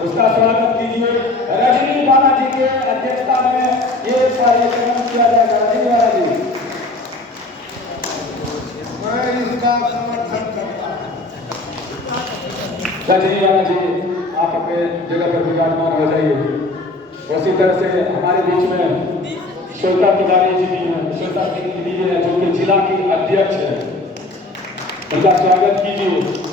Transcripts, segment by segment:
उसका स्वागत कीजिए। रजनी बालाजी के अध्यक्षता में ये कार्यक्रम किया जाएगा। रजनी बालाजी, मैं इसका समर्थन करता हूं। रजनी बालाजी, आप अपने जगह पर विराजमान हो जाइए। उसी तरह से हमारे बीच में श्वेता तिवारी जी भी हैं, श्वेता सिंह जी हैं, जो कि जिला की अध्यक्ष है। उनका स्वागत कीजिए।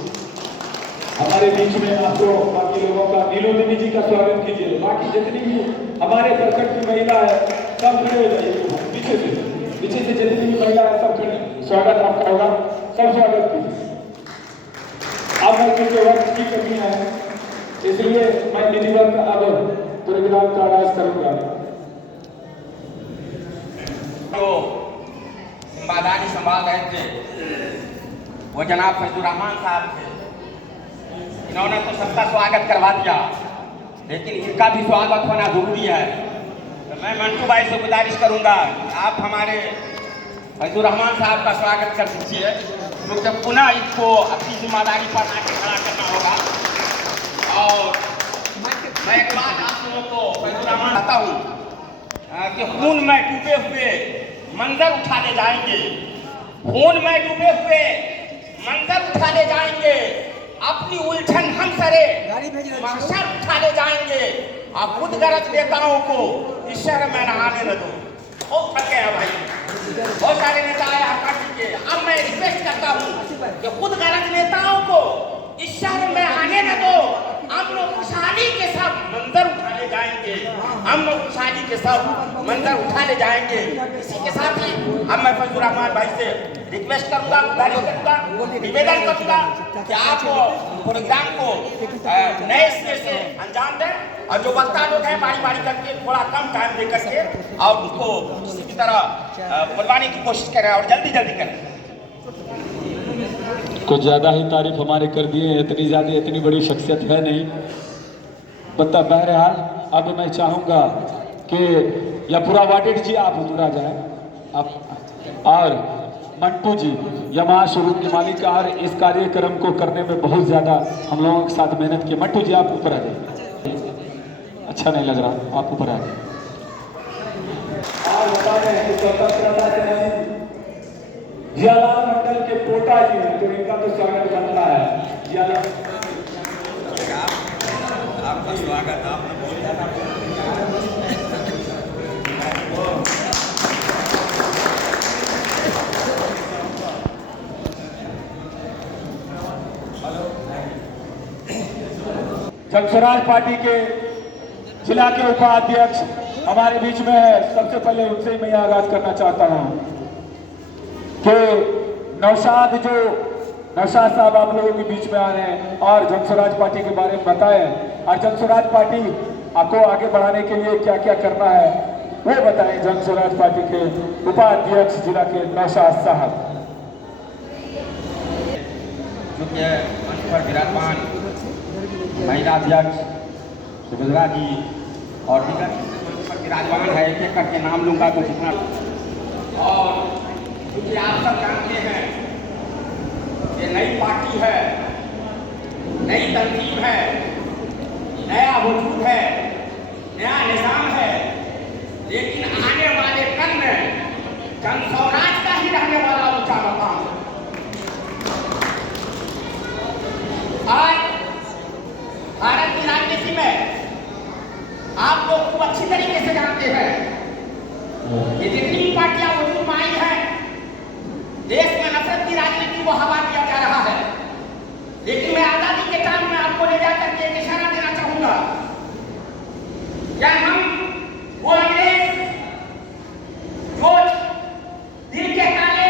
हमारे बीच में आपको बाकी लोगों का नीलू देवी जी का स्वागत कीजिए। बाकी जितनी भी हमारे प्रखंड की महिला है सब खड़े हो जाइए। पीछे से जितनी भी महिला है सब खड़े, स्वागत आपका होगा, सब स्वागत कीजिए। अब मैं क्योंकि वक्त की कमी है इसलिए मैं विधिवत अब प्रोग्राम का आगाज करूंगा। तो जिम्मेदारी संभाल रहे थे वो जनाब फैजुर रहमान साहब थे। इन्होंने तो सबका स्वागत करवा दिया, लेकिन इनका भी स्वागत होना जरूरी है। तो मैं मंटू भाई से गुजारिश करूंगा आप हमारे फैजुर रहमान साहब का स्वागत कर दीजिए, क्योंकि पुनः इसको अपनी जिम्मेदारी पर आके खड़ा करना होगा। और मैं एक बात आप लोगों को फैजुर रहमान कहता हूँ कि खून में डूबे हुए मंजर उठाने जाएंगे, खून में डूबे हुए मंजर उठाने जाएंगे, अपनी उलझन हम सरे महशर उठाने जाएंगे, और खुद गरज नेताओं को इस शहर में नहाने न दो। बहुत थके हैं भाई, बहुत सारे नेता आए हर के। अब मैं रिक्वेस्ट करता हूँ कि खुद गरज नेताओं को इस शहर में आने न दो। हम लोग खुशहाली के साथ मंजर उठाने जाएंगे, हम लोग खुशहाली के साथ मंजर उठाने जाएंगे। इसी के साथ ही अब मैं फैजुर रहमान भाई से रिक्वेस्ट करूंगा, गुजारिश करूंगा, निवेदन करूंगा कि आप प्रोग्राम को नए सिरे से अंजाम दें, और जो वक्ता लोग हैं बारी बारी करके थोड़ा कम टाइम दे करके और उनको किसी भी तरह बुलवाने की कोशिश करें और जल्दी जल्दी करें। कुछ ज़्यादा ही तारीफ हमारे कर दिए, इतनी ज़्यादा इतनी बड़ी शख्सियत है नहीं बता। बहरहाल अब मैं चाहूँगा कि या पूरा वाटेड जी आप हजूर आ जाए आप, और मंटू जी यमा शोरूम के मालिक, और इस कार्यक्रम को करने में बहुत ज़्यादा हम लोगों के साथ मेहनत की। मंटू जी आप ऊपर आ जाइए, अच्छा नहीं लग रहा, आप ऊपर आ जाइए। और बता दें कि स्वतंत्रता सेनानी जियालाल मंडल के पोटा जी हैं, तो इनका तो स्वागत बनता है। आपका स्वागत आपने बोल जनस्वराज पार्टी के जिला के उपाध्यक्ष हमारे बीच में है। सबसे पहले उनसे ही मैं आगाज करना चाहता हूँ कि नौशाद साहब आप लोगों के बीच में आ रहे हैं और जनस्वराज पार्टी के बारे में बताएं, और जनस्वराज पार्टी आपको आगे बढ़ाने के लिए क्या क्या करना है वो बताएं। जनस्वराज पार्टी के उपाध्यक्ष जिला के नौशाद साहब। जो कि मंच पर विराजमान महिला अध्यक्ष सुभद्रा जी और दीगर पर विराजमान है, एक एक करके नाम लूंगा तो जितना। और क्योंकि आप सब जानते हैं ये नई पार्टी है, नई तंजीम है, नया वजूद है, नया निजाम है, लेकिन आने वाले कल में जनस्वराज का ही रहने वाला ऊंचा मकाम। आज भारत की राजनीति में आप लोग खूब अच्छी तरीके से जानते हैं ये जितनी भी पार्टियां वजूद में आई हैं, देश में नफरत की राजनीति को हवा दिया जा रहा है। लेकिन मैं आजादी के टाइम में आपको ले जाकर के एक इशारा देना चाहूंगा, क्या हम वो अंग्रेज जो दिल के काले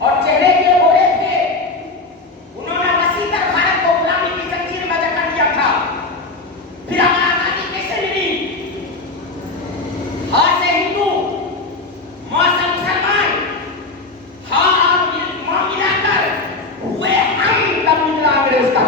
और चेहरे के गोरे थे, उन्होंने वसीकर भारत को गुलामी की जंजीर में जकड़ दिया था, फिर हमें आजादी कैसे मिली? हाँ से हिंदू, माँ से मुसलमान, हाँ और माँ मिलाकर हुए हम तब निकला अंग्रेज का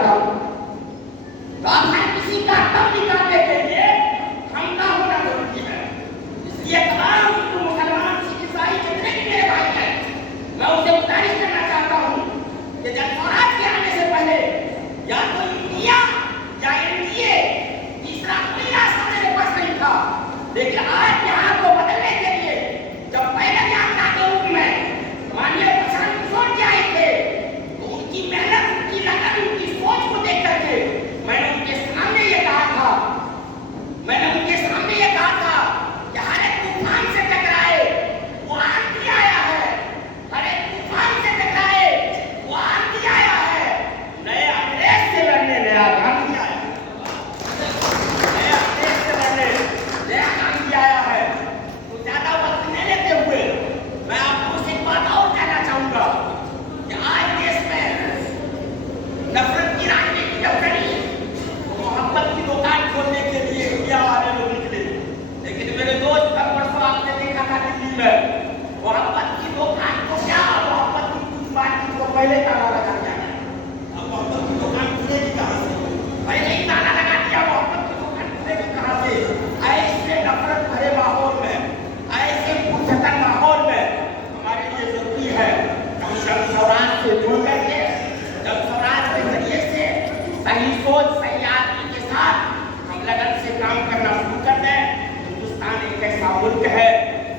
सही सोच सही आदमी के साथ हम लगन से काम करना शुरू कर दें। हिंदुस्तान एक ऐसा मुल्क है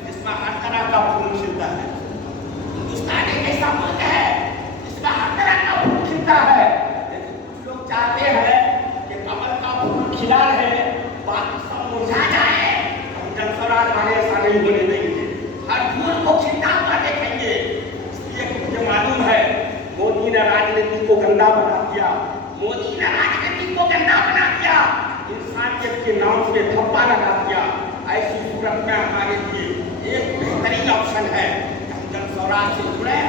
जिसमें हर तरह का फूल खिलता है। हिंदुस्तान एक ऐसा मुल्क है जिसमें हर तरह का फूल खिलता है। कुछ लोग चाहते हैं कि कमल का फूल खिला रहे बाकी सब मुरझा जाए। हम जनस्वराज वाले ऐसा नहीं होने देंगे, हर फूल को खिलता हुआ देखेंगे। इसलिए मुझे मालूम है मोदी ने राजनीति को गंदा बना दिया, मोदी ने राजनीति को गंदा बना दिया, इंसानियत के नाम पे धब्बा लगा दिया। ऐसी सूरत में हमारे लिए एक बेहतरीन ऑप्शन है कि हम जनस्वराज से जुड़े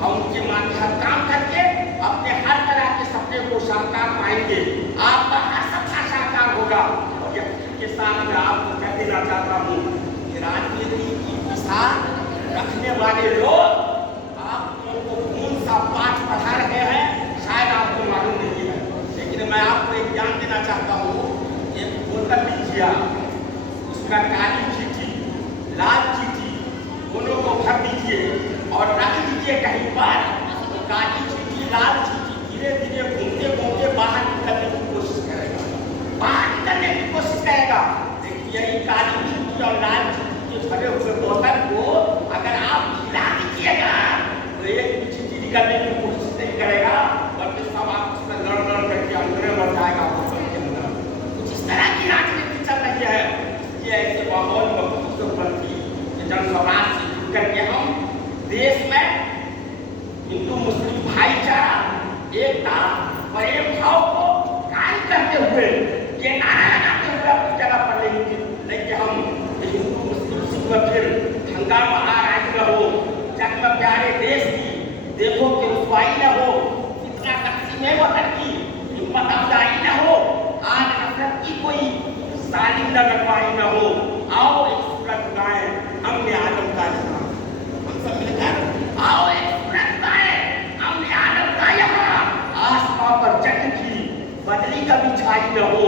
और उनके माध्यम काम करके अपने हर तरह के सपने को साकार पाएंगे। आपका हर सपना साकार होगा। और के साथ मैं आपको कह देना चाहता हूँ कि राजनीति की दिशा रखने वाले लोग कौन सा पाठ पढ़ा रहे हैं शायद आपको मालूम नहीं है, लेकिन मैं आपको एक ज्ञान देना चाहता हूँ। एक बोतल लीजिए, उसमें काली चीटी लाल चीटी दोनों को भर दीजिए और रख दीजिए कहीं पर। तो काली चीटी लाल चीटी धीरे धीरे घूमते घूमते बाहर निकलने की कोशिश करेगा, बाहर निकलने की कोशिश करेगा। लेकिन यही काली चीटी और लाल चीटी के भरे हुए बोतल को अगर आप हिला दीजिएगा तो एक चीटी निकलने की कोशिश नहीं करेगा, बल्कि सब आपसे लड़ लड़ करके अंदर बढ़ जाएगा बोतल के अंदर। कुछ इस तरह की राजनीति चल रही है। ये ऐसे माहौल में खूबसूरत बनती कि जनस्वराज से जुड़ करके हम देश में हिंदू मुस्लिम भाईचारा एकता प्रेम भाव को कायम करते हुए ये नारा लगाते हुए अपनी जगह पर लेंगे हम हिंदू मुस्लिम में फिर हंगामा आराज न हो, जग में प्यारे देश की देखो कि रुसवाई न हो, इतना तकसीम वतन की हिम्मत अफजाई न हो, आज नफरत की कोई सालिंदा रखवाई न हो। आओ एक सूरत गाए अम्न आदम का यहाँ, हम सब मिलकर आओ एक सूरत गाए अम्न आदम का यहाँ। आसमां पर जंग की बदली कभी छाई न हो,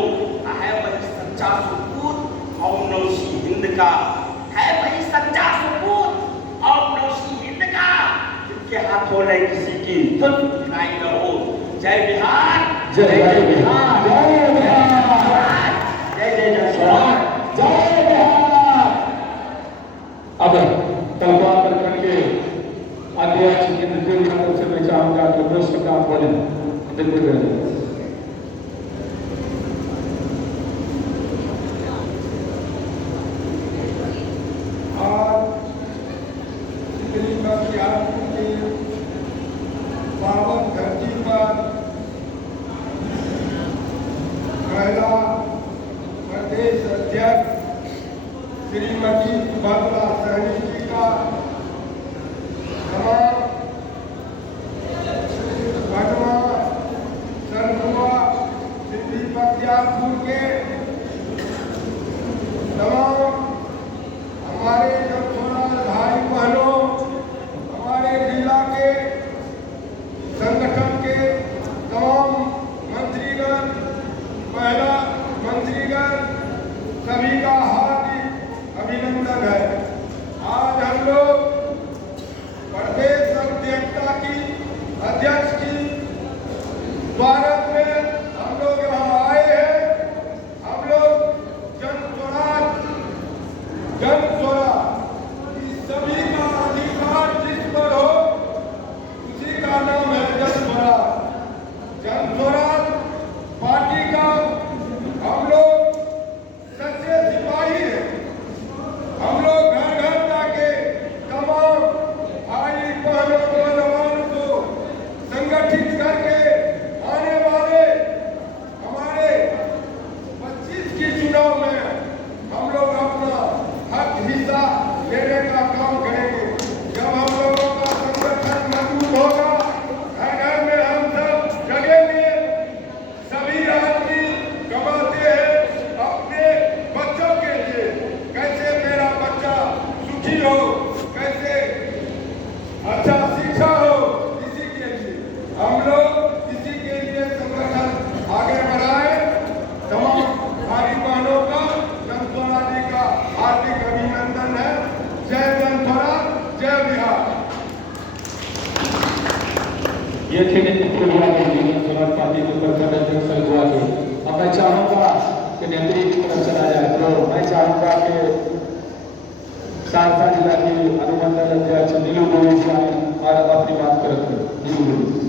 है वही सच्चा सुकून और नौशी हिंद का, है वही सच्चा सुकून और नौशी हिंद का, जिनके हाथों में किसी की जुल्म दिखाई न हो। जय बिहार, जय जय बिहार, जय बिहार, जय जय जय स्वराज, जय बिहार। अब तलवार पर करके अध्यक्ष इंद्रदेव यादव से मैं चाहूंगा कि दो शब्द आप बोलें। बिल्कुल पावन धरती पर महिला प्रदेश अध्यक्ष श्रीमती सुभद्रा सहनी जी का तमाम घटना सरगुआ सिद्धि बख्तियारपुर के तमाम हमारे जनस्वराज भाई बहनों, हमारे जिला के संगठन के तमाम मंत्रीगण, महिला मंत्रीगण, सभी का हार्दिक अभिनंदन है। आज हम लोग प्रदेश अध्यक्षता की अध्यक्ष की स्वागत में हम लोग यहाँ आए हैं। हम लोग जनस्वराज सभी का अधिकार जिस पर हो उसी का नाम है जनस्वराज। जनस्वराज पार्टी का हम लोग सच्चे सिपाही हैं। हम लोग घर घर जाके तमाम भाई बहनों को जवानों को संगठित करके आने वाले हमारे 25 की चुनाव में हम लोग अपना हक हिस्सा लेने का काम करेंगे। जब हम लोगों का संगठन मजबूत होगा, घर घर में हम सब जगेंगे। सभी आदमी कमाते हैं अपने बच्चों के लिए, कैसे मेरा बच्चा सुखी हो, कैसे अच्छा शिक्षा हो, इसी के लिए हम लोग इसी के लिए संगठन आगे बढ़ाए। तमाम भाई बहनों का जनस्वराज जी का हार्दिक अभिनंदन है। जय जनस्वराज, जय बिहार। ये थे जनस्वराज पार्टी के प्रखंड अध्यक्ष के नेतृत्व की तरफ चला जाए। तो मैं चाहूंगा कि सहरसा जिला की अनुमंडल अध्यक्ष नीलू गोविल जी और अपनी बात करेंगे। नीलू गोविल।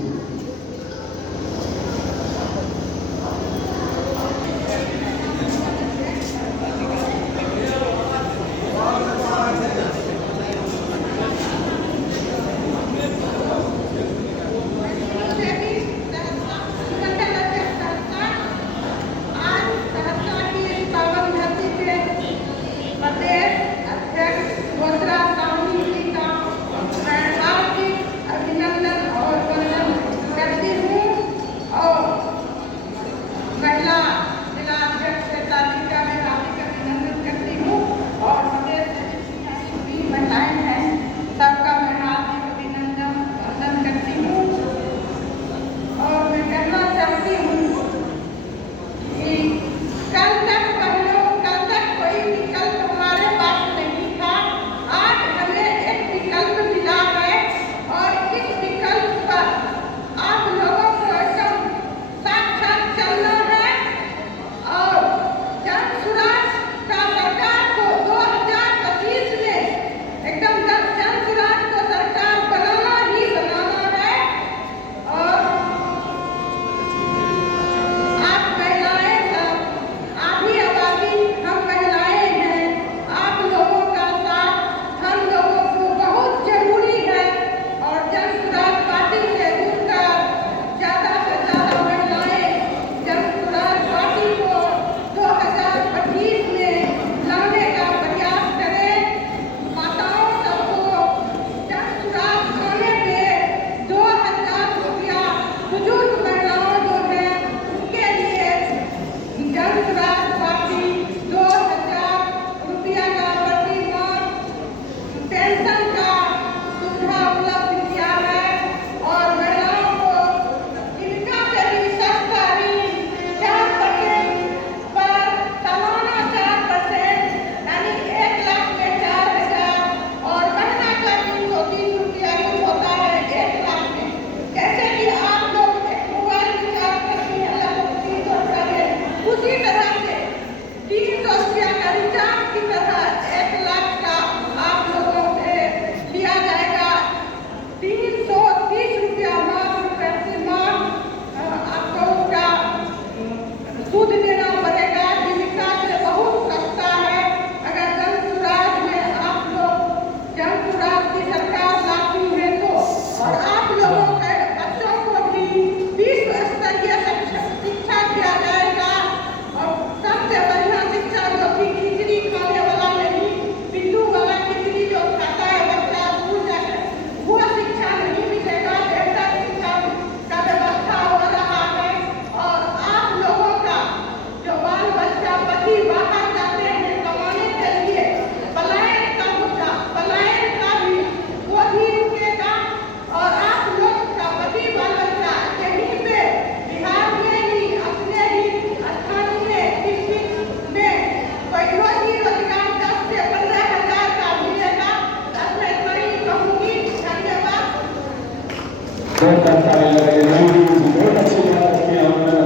बहुत अच्छी बात की हमने।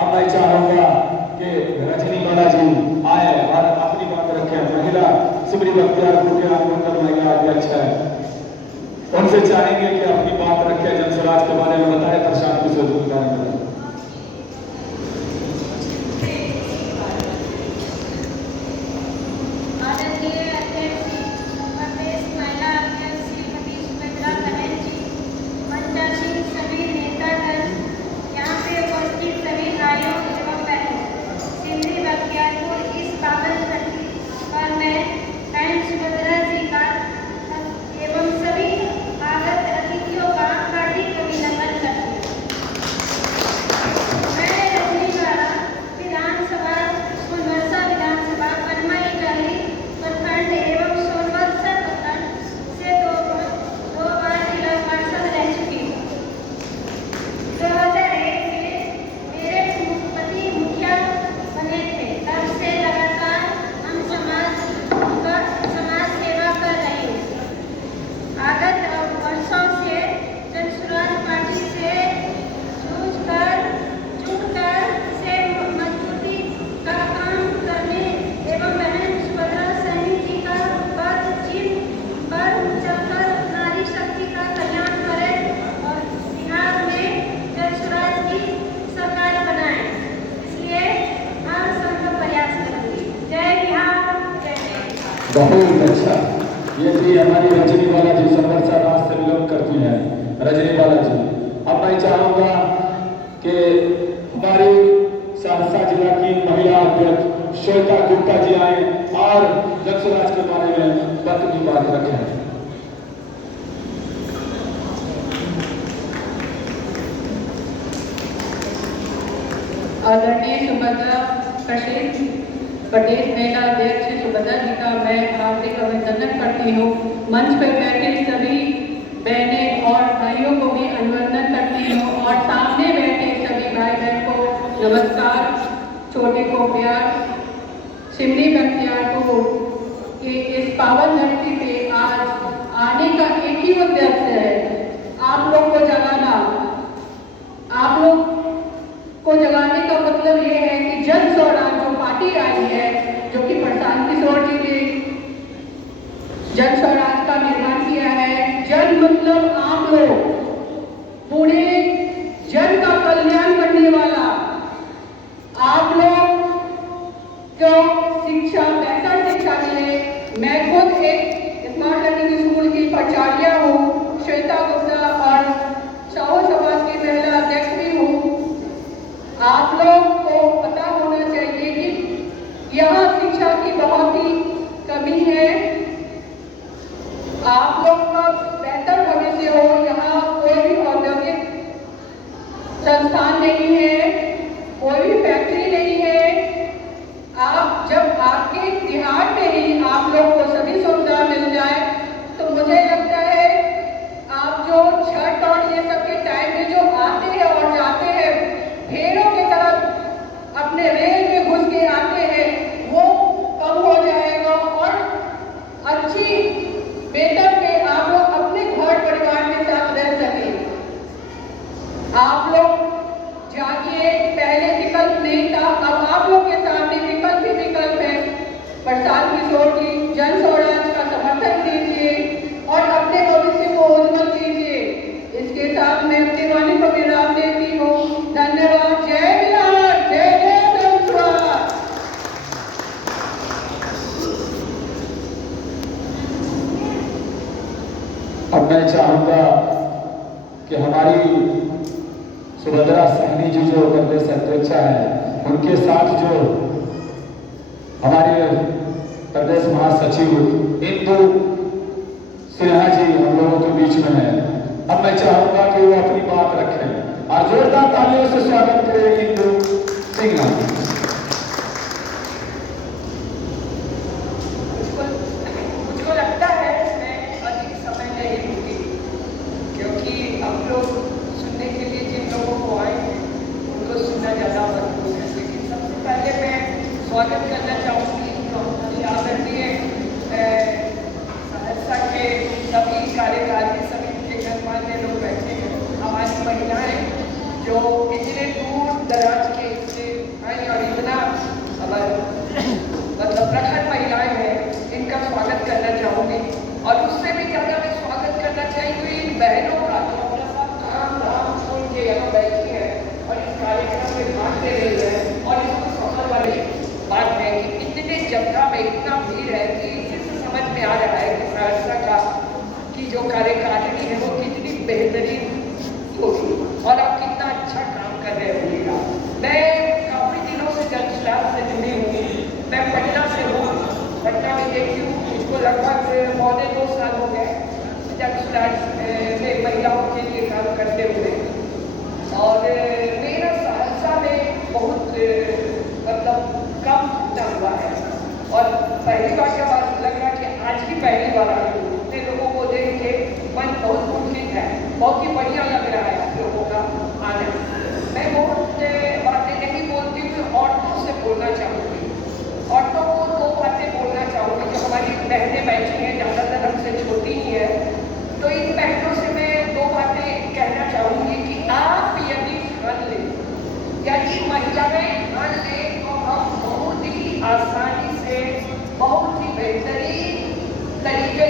अब मैं चाहूंगा कि रजनी बालाजी आए और अपनी बात रखें। महिला सिमरी बख्तियारपुर के अनुमंडल महिला अध्यक्ष है, उनसे चाहेंगे कि अपनी बात रखें, जनस्वराज के बारे में बताए, प्रशांत किशोर के बारे में। बहुत अच्छा। ये थी हमारी रजनी बाला जी, समरसा राज से बिलोंग करती हैं रजनी बाला जी। अब मैं चाहूंगा कि हमारी सहरसा जिला की महिला अध्यक्ष श्वेता गुप्ता जी आए और जनसुराज के बारे में अपनी बात रखें। आदरणीय सुभद्रा प्रदेश महिला अध्यक्ष सुभद्रा जी का मैं हार्दिक अभिनंदन करती हूँ। मंच पर बैठे सभी बहनें और भाइयों को भी अभिनंदन करती हूँ और सामने बैठे सभी भाई बहन को नमस्कार, छोटे को प्यार। सिमरी बख्तियार को कि इस पावन धरती पे आज आने का एक ही उद्देश्य है, आप लोग को जगाना। आप लोग को जगाने का मतलब ये है कि जन स्वराज जो पार्टी आई है, जो कि प्रशांत किशोर जी ने जन स्वराज का निर्माण किया है। जन मतलब आप लोग, पूरे जन का कल्याण करने वाला। आप लोग को शिक्षा, बेहतर शिक्षा मिले। मैं खुद एक स्मार्ट लर्निंग स्कूल की प्राचार्य हूँ, श्वेता गुप्ता, और साहू समाज की महिला अध्यक्ष भी हूँ। आप लोग को पता होना चाहिए कि यहाँ शिक्षा की बहुत ही कमी है। आप लोग का बेहतर भविष्य हो। यहाँ कोई भी औद्योगिक संस्थान नहीं है, कोई भी फैक्ट्री नहीं है। आप जब आपके बिहार में ही आप लोग को सभी सुविधा मिल जाए तो मुझे लगता है आप जो छठ और ये सब के टाइम में जो आते हैं और जाते हैं, भेड़ों की तरफ अपने रेल में घुस के आते हैं, वो कम हो जाएगा और अच्छी बेहतर के आप लोग अपने घर परिवार के साथ रह सकें। आप लोग जागिए, पहले विकल्प नहीं था, अब आप लोग के सामने विकल्प ही विकल्प है। प्रशांत किशोर जी, जन स्वराज का समर्थन कीजिए और अपने भविष्य को उज्जवल कीजिए। इसके साथ मैं अपनी वाणी को विराम देती हूँ। धन्यवाद। जय बिहार, जय जय जन स्वराज। अब मैं चाहूंगा कि हमारी सुभद्रा सहनी जी जो प्रदेश अध्यक्षा है, उनके साथ जो हमारे प्रदेश महासचिव इंदु सिन्हा जी हम लोगों के बीच में है। अब मैं चाहूंगा कि वो अपनी बात रखें और जोरदार तालियों से स्वागत करें इंदु सिन्हा। मुझको लगता है मैं अधिक समय नहीं लूंगी, क्योंकि हम लोग सुनने के लिए जिन लोगों को आए हैं उनको सुनना ज़्यादा मजबूत है। लेकिन सबसे पहले मैं स्वागत करना चाहूँगी आदरणीय सहरसा के सभी कार्यकारिणी समिति के गणमान्य लोग बैठे हैं, हमारी महिलाएं जो इतने दूर दराज के से आई और इतना मतलब प्रखर महिलाएं हैं, इनका स्वागत करना चाहूँगी। और उससे भी ज़्यादा मैं स्वागत करना चाहिए इन बहनों का जो अपना सब काम धाम छोड़ के यहाँ बैठी है और इस कार्यक्रम में भाग ले रही है। और इसको सफल वाली बात है कि इतने जगह में इतना भीड़ है कि इससे समझ में आ रहा है कि सहरसा का की जो कार्यकारिणी है वो कितनी बेहतरीन होगी और आप कितना अच्छा काम कर रहे होंगे। मैं काफ़ी दिनों से जन स्वराज से जुड़ी हूँ। मैं पटना से हूँ, पटना में देखी हूँ, मुझको लगभग 2.25 साल हो गए जन स्वराज में महिलाओं के लिए काम करते हुए। और मेरा सहरसा में बहुत मतलब कम घटना हुआ है और पहली बार का बात लग रहा कि आज ही पहली बार आई हूँ। इतने लोगों को देख के मन बहुत पुलकित है, बहुत ही बढ़िया लग रहा है आप लोगों का आना। मैं बहुत बातें नहीं बोलती हूँ, औरतों से बोलना चाहूँगी। औरतों को 2 बातें बोलना चाहूँगी। जो हमारी बहनें बैठी हैं, ज़्यादातर हमसे छोटी ही है, तो इन बहनों से मैं 2 बातें कहना चाहूँगी कि आप यदि ठान लें, यदि महिलाएं ठान लें तो हम बहुत ही आसानी से, बहुत ही बेहतरीन तरीके